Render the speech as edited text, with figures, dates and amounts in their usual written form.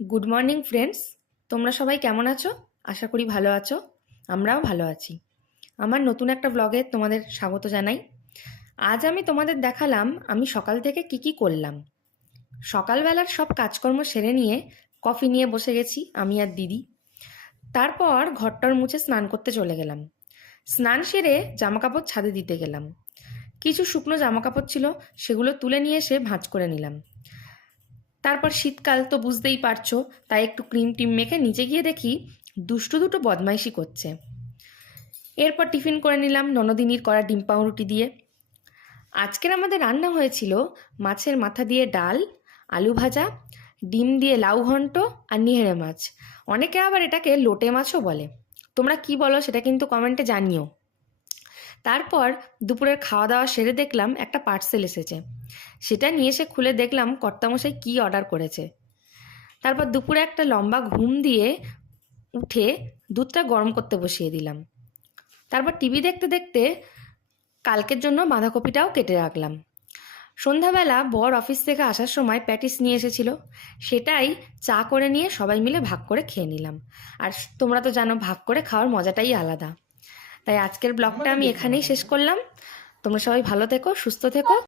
Good morning friends, তোমরা সবাই কেমন আছো? আশা করি ভালো আছো। আমরাও ভালো আছি। আমার নতুন একটা ব্লগে তোমাদের স্বাগত জানাই। আজ আমি তোমাদের দেখালাম আমি সকাল থেকে কি করলাম। সকালবেলার সব কাজকর্ম সেরে নিয়ে কফি নিয়ে বসে গেছি আমি আর দিদি। তারপর ঘরটর মুছে স্নান করতে চলে গেলাম। স্নান সেরে জামাকাপড় ছাদে দিতে গেলাম। কিছু শুকনো জামাকাপড় ছিল, সেগুলো তুলে নিয়ে এসে ভাঁজ করে নিলাম। তারপর শীতকাল তো বুঝতেই পারছো, তাই একটু ক্রিম টিম মেখে নিচে গিয়ে দেখি দুষ্টু দুটো বদমাইশি করছে। এরপর টিফিন করে নিলাম ননদিনীর করা ডিম পাউরুটি দিয়ে। আজকের আমাদের রান্না হয়েছিল মাছের মাথা দিয়ে ডাল, আলু ভাজা, ডিম দিয়ে লাউ ঘন্ট আর নিহেড়ে মাছ। অনেকে আবার এটাকে লোটে মাছও বলে। তোমরা কি বলো সেটা কিন্তু কমেন্টে জানিও। তারপর দুপুরের খাওয়া দাওয়া সেরে দেখলাম একটা পার্সেল এসেছে। সেটা নিয়ে এসে খুলে দেখলাম কর্তামশাই কী অর্ডার করেছে। তারপর দুপুরে একটা লম্বা ঘুম দিয়ে উঠে দুধটা গরম করতে বসিয়ে দিলাম। তারপর টিভি দেখতে দেখতে কালকের জন্য বাঁধাকপিটাও কেটে রাখলাম। সন্ধ্যাবেলা বর অফিস থেকে আসার সময় প্যাটিস নিয়ে এসেছিল, সেটাই চা করে নিয়ে সবাই মিলে ভাগ করে খেয়ে নিলাম। আর তোমরা তো জানো ভাগ করে খাওয়ার মজাটাই আলাদা। তাই আজকের ব্লগটা আমি এখানেই শেষ করলাম। তোমরা সবাই ভালো থেকো, সুস্থ থেকো।